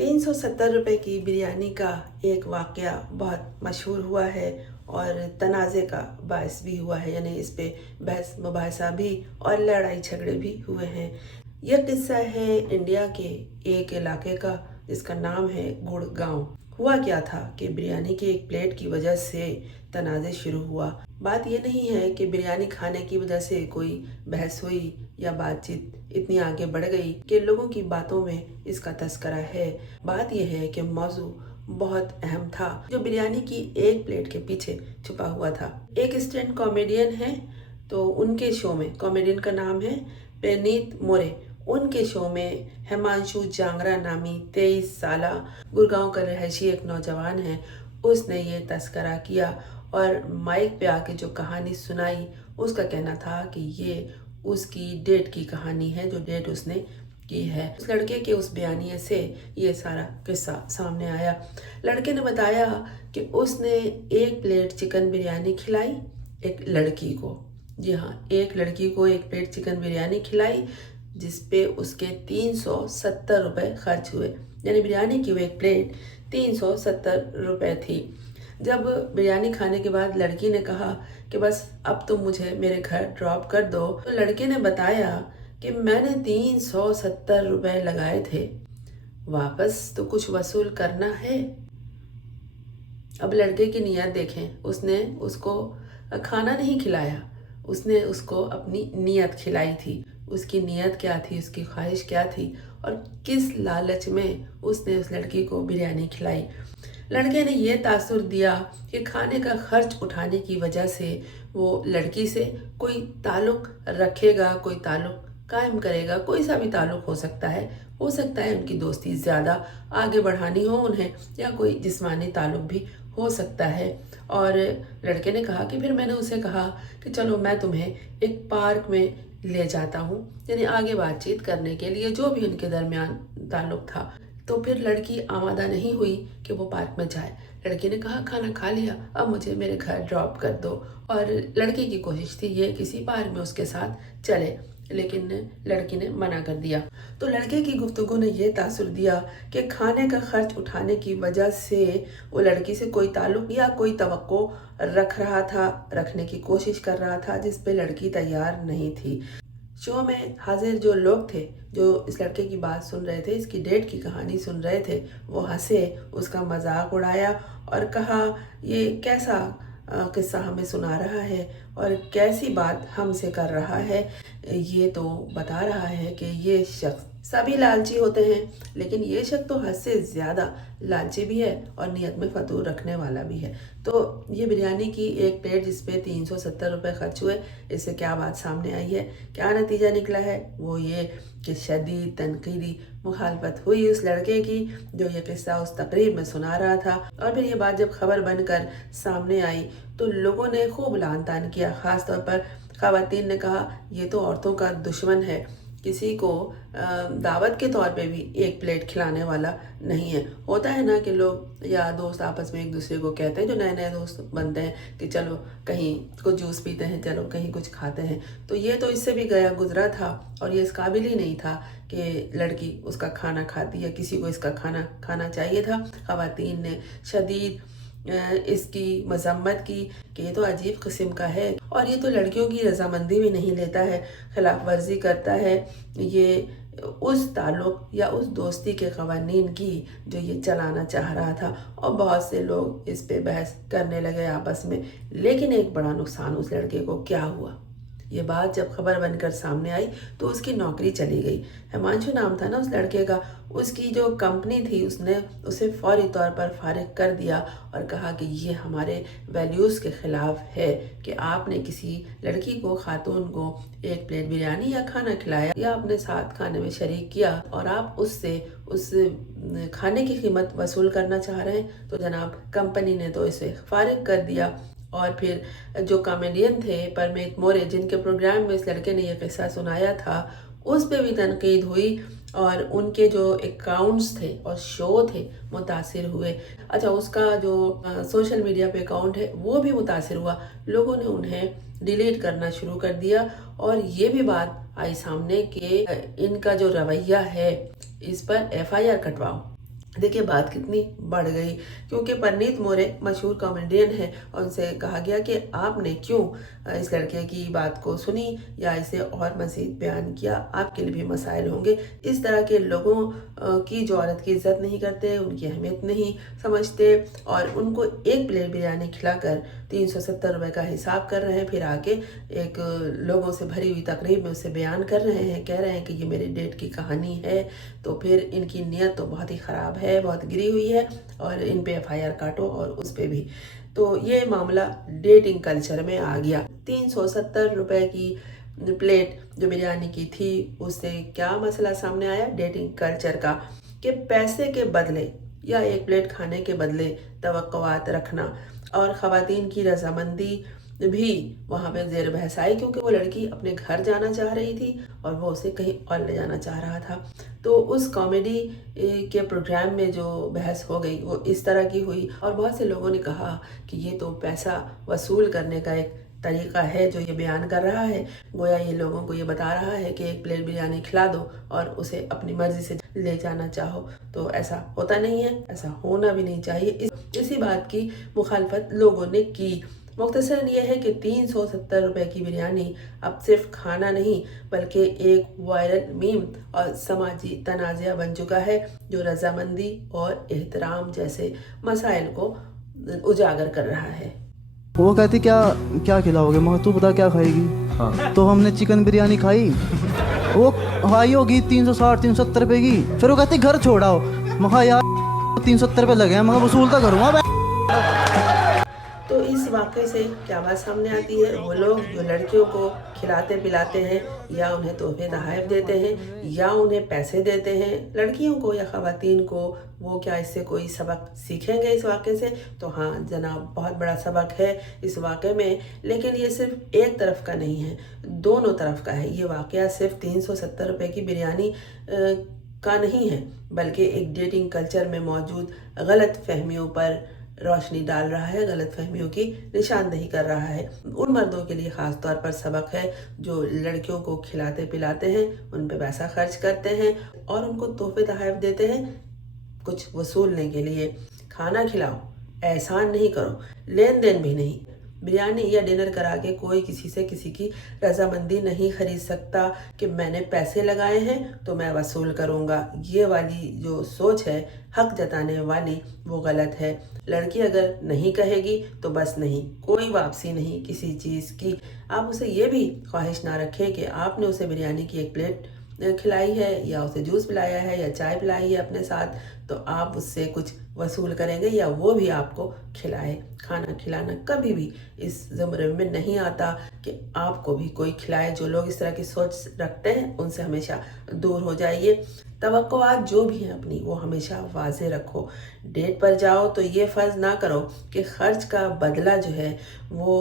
₹370 की बिरयानी का एक वाक़या बहुत मशहूर हुआ है और तनाज़े का बायस भी हुआ है, यानी इस पे बहस मुबाहिसा भी और लड़ाई झगड़े भी हुए हैं। यह किस्सा है इंडिया के एक इलाके का जिसका नाम है गुड़गांव। हुआ क्या था कि बिरयानी की एक प्लेट की वजह से तनाज़े शुरू हुआ। बात यह नहीं है कि बिरयानी खाने की वजह से कोई बहस हुई या बातचीत इतनी आगे बढ़ गई कि लोगों की बातों में इसका तस्करा है। बात यह है कि मौजू बहुत अहम था जो बिरयानी की एक प्लेट के पीछे छुपा हुआ था। एक स्टैंड कॉमेडियन है, तो उनके शो में, कॉमेडियन का नाम है प्रणीत मोरे, उनके शो में हिमांशु जांगरा नामी 23 साला गुड़गांव का रहायशी एक नौजवान है, उसने ये तस्करा किया और माइक पे आके जो कहानी सुनाई, उसका कहना था कि ये उसकी डेट की कहानी है, जो डेट उसने की है। उस लड़के के उस बयानिए से ये सारा किस्सा सामने आया। लड़के ने बताया कि उसने एक प्लेट चिकन बिरयानी खिलाई एक लड़की को। जी हाँ, एक लड़की को एक प्लेट चिकन बिरयानी खिलाई जिसपे उसके 370 रुपये खर्च हुए, यानी बिरयानी की वो एक प्लेट 370 रुपये थी। जब बिरयानी खाने के बाद लड़की ने कहा कि बस अब तुम मुझे मेरे घर ड्रॉप कर दो, तो लड़के ने बताया कि मैंने 370 रुपये लगाए थे, वापस तो कुछ वसूल करना है। अब लड़के की नीयत देखें, उसने उसको खाना नहीं खिलाया, उसने उसको अपनी नीयत खिलाई थी। उसकी नीयत क्या थी, उसकी ख्वाहिश क्या थी और किस लालच में उसने उस लड़की को बिरयानी खिलाई। लड़के ने ये तासुर दिया कि खाने का खर्च उठाने की वजह से वो लड़की से कोई ताल्लुक़ रखेगा, कोई ताल्लुक़ कायम करेगा। कोई सा भी ताल्लुक़ हो सकता है उनकी दोस्ती ज़्यादा आगे बढ़ानी हो उन्हें, या कोई जिस्मानी ताल्लुक़ भी हो सकता है। और लड़के ने कहा कि फिर मैंने उसे कहा कि चलो मैं तुम्हें एक पार्क में ले जाता हूँ, यानी आगे बातचीत करने के लिए, जो भी उनके दरमियान ताल्लुक़ था। तो फिर लड़की आमादा नहीं हुई कि वो पार्क में जाए। लड़के ने कहा खाना खा लिया, अब मुझे मेरे घर ड्रॉप कर दो। और लड़के की कोशिश थी ये किसी पार्क में उसके साथ चले, लेकिन लड़की ने मना कर दिया। तो लड़के की गुफ्तगू ने ये तासुर दिया कि खाने का खर्च उठाने की वजह से वो लड़की से कोई ताल्लुक़ या कोई तवक्को रखने की कोशिश कर रहा था, जिस पे लड़की तैयार नहीं थी। शो में हाजिर जो लोग थे, जो इस लड़के की बात सुन रहे थे, इसकी डेट की कहानी सुन रहे थे, वो हंसे, उसका मजाक उड़ाया और कहा ये कैसा किस्सा हमें सुना रहा है और कैसी बात हमसे कर रहा है। ये तो बता रहा है कि ये शख्स, सभी लालची होते हैं लेकिन ये शख्स तो हद से ज़्यादा लालची भी है और नियत में फतूर रखने वाला भी है। तो ये बिरयानी की एक प्लेट जिस पे 370 रुपये खर्च हुए, इससे क्या बात सामने आई है, क्या नतीजा निकला है, वो ये कि शदीद तनकीदी मुखालफत हुई उस लड़के की जो ये किस्सा उस तकरीब में सुना रहा था। और फिर ये बात जब खबर बनकर सामने आई तो लोगों ने खूब लान तान किया। ख़ास तौर पर ख़वातीन ने कहा ये तो औरतों का दुश्मन है, किसी को दावत के तौर पे भी एक प्लेट खिलाने वाला नहीं है। होता है ना कि लोग या दोस्त आपस में एक दूसरे को कहते हैं, जो नए नए दोस्त बनते हैं, कि चलो कहीं कुछ जूस पीते हैं, चलो कहीं कुछ खाते हैं। तो ये तो इससे भी गया गुजरा था और ये इस काबिल ही नहीं था कि लड़की उसका खाना खाती या किसी को इसका खाना खाना चाहिए था। ख़वातीन ने शदीद इसकी मजम्मत की कि ये तो अजीब किस्म का है और ये तो लड़कियों की रजामंदी भी नहीं लेता है, खिलाफ वर्जी करता है ये उस ताल्लुक़ या उस दोस्ती के क़वानीन की जो ये चलाना चाह रहा था। और बहुत से लोग इस पे बहस करने लगे आपस में। लेकिन एक बड़ा नुकसान उस लड़के को क्या हुआ, ये बात जब खबर बनकर सामने आई तो उसकी नौकरी चली गई। हिमांशु नाम था ना उस लड़के का, उसकी जो कंपनी थी उसने उसे फौरी तौर पर फारिग कर दिया और कहा कि ये हमारे वैल्यूज़ के ख़िलाफ़ है कि आपने किसी लड़की को, खातून को एक प्लेट बिरयानी या खाना खिलाया या अपने साथ खाने में शरीक किया और आप उससे उस खाने की कीमत वसूल करना चाह रहे हैं। तो जनाब कंपनी ने तो इसे फारिग कर दिया। और फिर जो कॉमेडियन थे परमीत मोरे, जिनके प्रोग्राम में इस लड़के ने यह किस्सा सुनाया था, उस पे भी तनकीद हुई और उनके जो अकाउंट्स थे और शो थे मुतासिर हुए। अच्छा, उसका जो सोशल मीडिया पे अकाउंट है वो भी मुतासिर हुआ, लोगों ने उन्हें डिलीट करना शुरू कर दिया। और ये भी बात आई सामने कि इनका जो रवैया है इस पर FIR कटवाओ। देखिए बात कितनी बढ़ गई, क्योंकि परनीत मोरे मशहूर कॉमेडियन है और उनसे कहा गया कि आपने क्यों इस लड़के की बात को सुनी या इसे और मज़ीद बयान किया, आपके लिए भी मसाइल होंगे। इस तरह के लोगों की जो औरत की इज्जत नहीं करते, उनकी अहमियत नहीं समझते और उनको एक प्लेट बिरयानी खिलाकर 370 रुपये का हिसाब कर रहे हैं, फिर आके एक लोगों से भरी हुई तकरीब में उसे बयान कर रहे हैं, कह रहे हैं कि ये मेरे डेट की कहानी है। तो फिर इनकी नीयत तो बहुत ही ख़राब है, बहुत गिरी हुई है और इन पे FIR काटो और उस पे भी। तो ये मामला डेटिंग कल्चर में आ गया। 370 रुपये की प्लेट जो बिरयानी की थी, उससे क्या मसला सामने आया डेटिंग कल्चर का, कि पैसे के बदले या एक प्लेट खाने के बदले तवक्कुआत रखना और ख़वातीन की रजामंदी भी वहाँ पे ज़ेर बहस आई, क्योंकि वो लड़की अपने घर जाना चाह रही थी और वो उसे कहीं और ले जाना चाह रहा था। तो उस कॉमेडी के प्रोग्राम में जो बहस हो गई वो इस तरह की हुई और बहुत से लोगों ने कहा कि ये तो पैसा वसूल करने का एक तरीका है जो ये बयान कर रहा है। गोया ये लोगों को ये बता रहा है कि एक प्लेट बिरयानी खिला दो और उसे अपनी मर्जी से ले जाना चाहो। तो ऐसा होता नहीं है, ऐसा होना भी नहीं चाहिए। इसी बात की मुखालफत लोगों ने की। मुख्तसरन ये है कि 370 रुपये की बिरयानी अब सिर्फ खाना नहीं बल्कि एक वायरल मीम और समाजी तनाज़ा बन चुका है, जो रजामंदी और एहतराम जैसे मसाइल को उजागर कर रहा है। वो कहती क्या क्या खिलाओगे, मैं तू बता क्या खाएगी। हाँ। तो हमने चिकन बिरयानी खाई, वो खाई होगी 360-370 रुपये की। फिर वो कहती घर छोड़ाओ, मैं यार 370 रुपये लगे हैं, मैं वसूल तो करूँगा। तो इस वाक़े से क्या बात सामने आती है, वो लोग जो लड़कियों को खिलाते पिलाते हैं या उन्हें तोहफे तोहफ़े देते हैं या उन्हें पैसे देते हैं, लड़कियों को या ख़वातीन को, वो क्या इससे कोई सबक सीखेंगे इस वाक़े से? तो हाँ जनाब, बहुत बड़ा सबक है इस वाक़े में। लेकिन ये सिर्फ एक तरफ का नहीं है, दोनों तरफ का है। ये वाक़या सिर्फ 370 रुपये की बिरयानी का नहीं है, बल्कि एक डेटिंग कल्चर में मौजूद गलत फहमियों पर रोशनी डाल रहा है, गलत फहमियों की निशानदेही कर रहा है। उन मर्दों के लिए ख़ास तौर पर सबक है जो लड़कियों को खिलाते पिलाते हैं, उन पे पैसा खर्च करते हैं और उनको तोहफे तोहफ़े देते हैं कुछ वसूलने के लिए। खाना खिलाओ, एहसान नहीं करो, लेन देन भी नहीं। बिरयानी या डिनर करा के कोई किसी से किसी की रजामंदी नहीं खरीद सकता कि मैंने पैसे लगाए हैं तो मैं वसूल करूँगा। ये वाली जो सोच है हक जताने वाली, वो गलत है। लड़की अगर नहीं कहेगी तो बस नहीं, कोई वापसी नहीं किसी चीज़ की। आप उसे ये भी ख्वाहिश ना रखें कि आपने उसे बिरयानी की एक प्लेट खिलाई है या उसे जूस पिलाया है या चाय पिलाई है अपने साथ, तो आप उससे कुछ वसूल करेंगे या वो भी आपको खिलाए। खाना खिलाना कभी भी इस ज़ुमरे में नहीं आता कि आपको भी कोई खिलाए। जो लोग इस तरह की सोच रखते हैं उनसे हमेशा दूर हो जाइए। तवक्कुआत जो भी हैं अपनी, वो हमेशा वाज़े रखो। डेट पर जाओ तो ये फ़र्ज़ ना करो कि ख़र्च का बदला जो है वो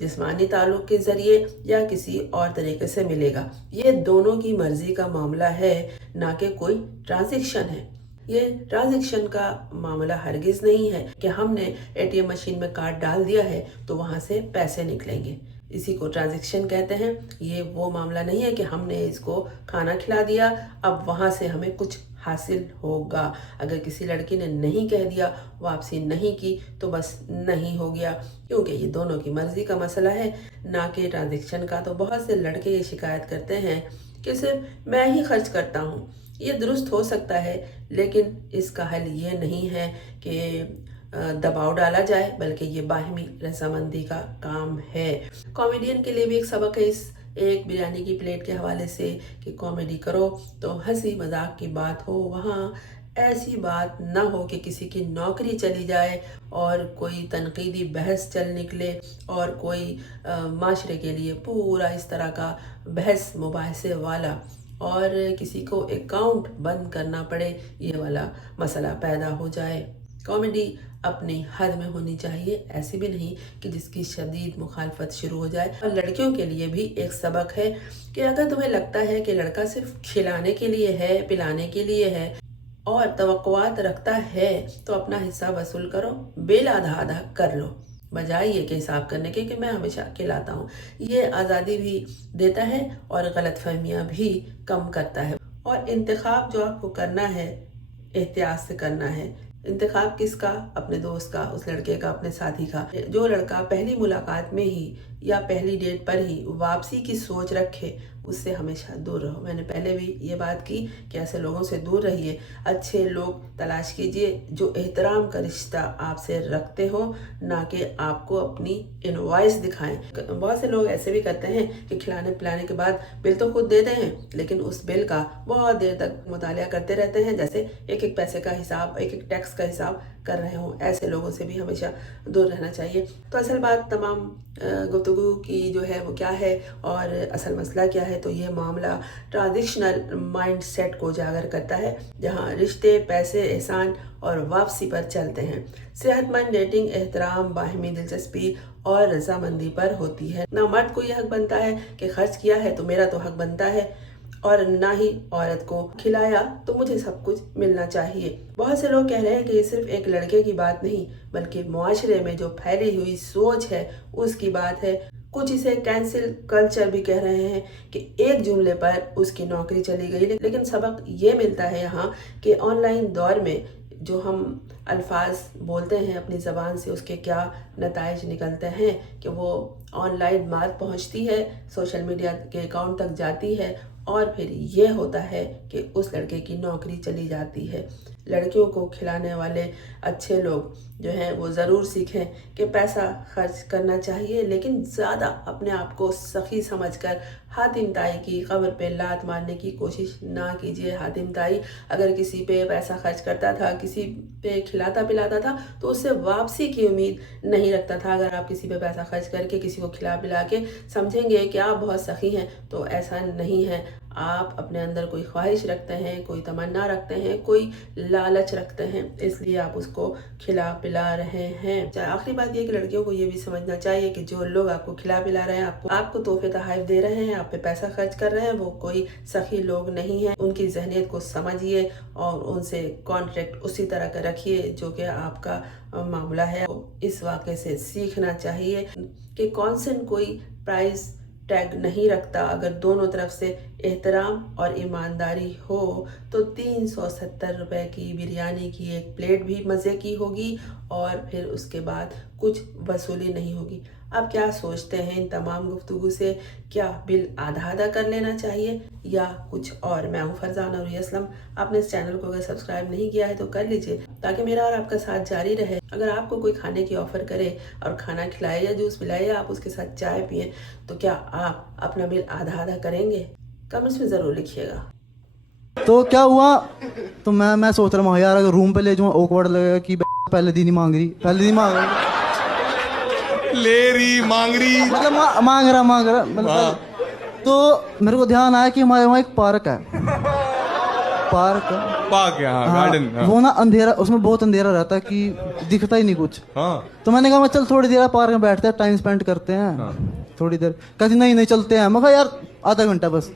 जिस्मानी ताल्लुक़ के ज़रिए या किसी और तरीके से मिलेगा। ये दोनों की मर्ज़ी का मामला है, ना कि कोई ट्रांज़ैक्शन है। ये ट्रांजैक्शन का मामला हरगिज़ नहीं है कि हमने ATM मशीन में कार्ड डाल दिया है तो वहाँ से पैसे निकलेंगे, इसी को ट्रांजैक्शन कहते हैं। ये वो मामला नहीं है कि हमने इसको खाना खिला दिया अब वहाँ से हमें कुछ हासिल होगा। अगर किसी लड़की ने नहीं कह दिया, वापसी नहीं की, तो बस नहीं हो गया, क्योंकि ये दोनों की मर्ज़ी का मसला है, ना कि ट्रांजैक्शन का। तो बहुत से लड़के ये शिकायत करते हैं कि सिर्फ मैं ही खर्च करता हूँ। ये दुरुस्त हो सकता है, लेकिन इसका हल ये नहीं है कि दबाव डाला जाए, बल्कि ये बाहमी रजामंदी का काम है। कॉमेडियन के लिए भी एक सबक है इस एक बिरयानी की प्लेट के हवाले से कि कॉमेडी करो तो हंसी मजाक की बात हो, वहाँ ऐसी बात ना हो कि किसी की नौकरी चली जाए और कोई तनकीदी बहस चल निकले और कोई माशरे के लिए पूरा इस तरह का बहस मुबाहिसे वाला और किसी को अकाउंट बंद करना पड़े, ये वाला मसला पैदा हो जाए। कॉमेडी अपनी हद में होनी चाहिए, ऐसी भी नहीं कि जिसकी शदीद मुखालफत शुरू हो जाए। और लड़कियों के लिए भी एक सबक है कि अगर तुम्हें लगता है कि लड़का सिर्फ खिलाने के लिए है, पिलाने के लिए है और तवक्कुआत रखता है, तो अपना हिस्सा वसूल करो, बिल आधा आधा कर लो, बजाय ये कि हिसाब करने के कि मैं हमेशा खिलाता हूँ। ये आज़ादी भी देता है और गलत फहमियाँ भी कम करता है। और इंतखाब जो आपको करना है एहतियात से करना है। इंतखाब किसका? अपने दोस्त का, उस लड़के का, अपने साथी का। जो लड़का पहली मुलाकात में ही या पहली डेट पर ही वापसी की सोच रखे उससे हमेशा दूर रहो। मैंने पहले भी ये बात की कि ऐसे लोगों से दूर रहिए। अच्छे लोग तलाश कीजिए जो एहतराम का रिश्ता आपसे रखते हो, ना कि आपको अपनी इनवॉइस दिखाएं। बहुत से लोग ऐसे भी करते हैं कि खिलाने पिलाने के बाद बिल तो खुद देते हैं, लेकिन उस बिल का बहुत देर तक मुतालिया करते रहते हैं, जैसे एक एक पैसे का हिसाब, एक एक टैक्स का हिसाब कर रहे हों। ऐसे लोगों से भी हमेशा दूर रहना चाहिए। तो असल बात तमाम गुफ्तगू की जो है वो क्या है और असल मसला क्या है, तो ये मामला ट्रांजिशनल माइंड सेट को उजागर करता है, जहाँ रिश्ते, पैसे, एहसान और वापसी पर चलते हैं। सेहतमंद डेटिंग एहतराम, बाहिमी दिलचस्पी और रजामंदी पर होती है। ना मर्द को यह हक बनता है कि खर्च किया है तो मेरा तो हक बनता है, और ना ही औरत को खिलाया तो मुझे सब कुछ मिलना चाहिए। बहुत से लोग कह रहे हैं कि ये सिर्फ एक लड़के की बात नहीं, बल्कि मुआशरे में जो फैली हुई सोच है उसकी बात है। कुछ इसे कैंसिल कल्चर भी कह रहे हैं कि एक जुमले पर उसकी नौकरी चली गई। लेकिन सबक ये मिलता है यहाँ कि ऑनलाइन दौर में जो हम अल्फाज बोलते हैं अपनी ज़बान से, उसके क्या नताइज निकलते हैं कि वो ऑनलाइन बात पहुँचती है, सोशल मीडिया के अकाउंट तक जाती है, और फिर ये होता है कि उस लड़के की नौकरी चली जाती है। लड़कियों को खिलाने वाले अच्छे लोग जो हैं वो ज़रूर सीखें कि पैसा खर्च करना चाहिए, लेकिन ज़्यादा अपने आप को सखी समझकर हातिम ताई की कब्र पे लात मारने की कोशिश ना कीजिए। हातिम ताई अगर किसी पे पैसा खर्च करता था, किसी पे खिलाता पिलाता था, तो उससे वापसी की उम्मीद नहीं रखता था। अगर आप किसी पे पैसा खर्च करके किसी को खिला पिला के समझेंगे कि आप बहुत सखी हैं, तो ऐसा नहीं है। आप अपने अंदर कोई ख्वाहिश रखते हैं, कोई तमन्ना रखते हैं, कोई लालच रखते हैं, इसलिए आप उसको खिला पिला रहे हैं। आखिरी बात ये कि लड़कियों को ये भी समझना चाहिए कि जो लोग आपको खिला पिला रहे हैं, आपको तोहफे तोहफ़ दे रहे हैं, आप पे पैसा खर्च कर रहे हैं, वो कोई सखी लोग नहीं हैं। उनकी जहनियत को समझिए और उनसे कॉन्ट्रैक्ट उसी तरह का रखिए जो कि आपका मामला है। इस वाक़े से सीखना चाहिए कि कॉन्सेंट कोई प्राइस टैग नहीं रखता। अगर दोनों तरफ से एहतराम और ईमानदारी हो तो 370 रुपए की बिरयानी की एक प्लेट भी मज़े की होगी और फिर उसके बाद कुछ वसूली नहीं होगी। आप क्या सोचते हैं इन तमाम गुफ्तगू से? क्या बिल आधा आधा कर लेना चाहिए या कुछ और? मैं हूँ फरजाना और असलम। आपने इस चैनल को अगर सब्सक्राइब नहीं किया है तो कर लीजिए ताकि मेरा और आपका साथ जारी रहे। अगर आपको कोई खाने की ऑफ़र करे और खाना खिलाए या जूस पिलाए या आप उसके साथ चाय पिए, तो क्या आप अपना बिल आधा आधा करेंगे? कमेंट्स में ज़रूर लिखिएगा। तो क्या हुआ, तो मैं सोच रहा हूँ यार अगर रूम पे ले जाऊँ ऑकवर्ड लगेगा कि पहले दिन ही मांग रही ले रही मांग रही मतलब मांग रहा मतलब। तो मेरे को ध्यान आया कि हमारे वहाँ एक पार्क है, पार्क है, गार्डन। वो ना अंधेरा, उसमें बहुत अंधेरा रहता है कि दिखता ही नहीं कुछ। तो मैंने कहा चल थोड़ी देर पार्क में बैठते हैं, टाइम स्पेंड करते हैं थोड़ी देर। कहती नहीं चलते हैं। मैं कहा यार आधा घंटा बस।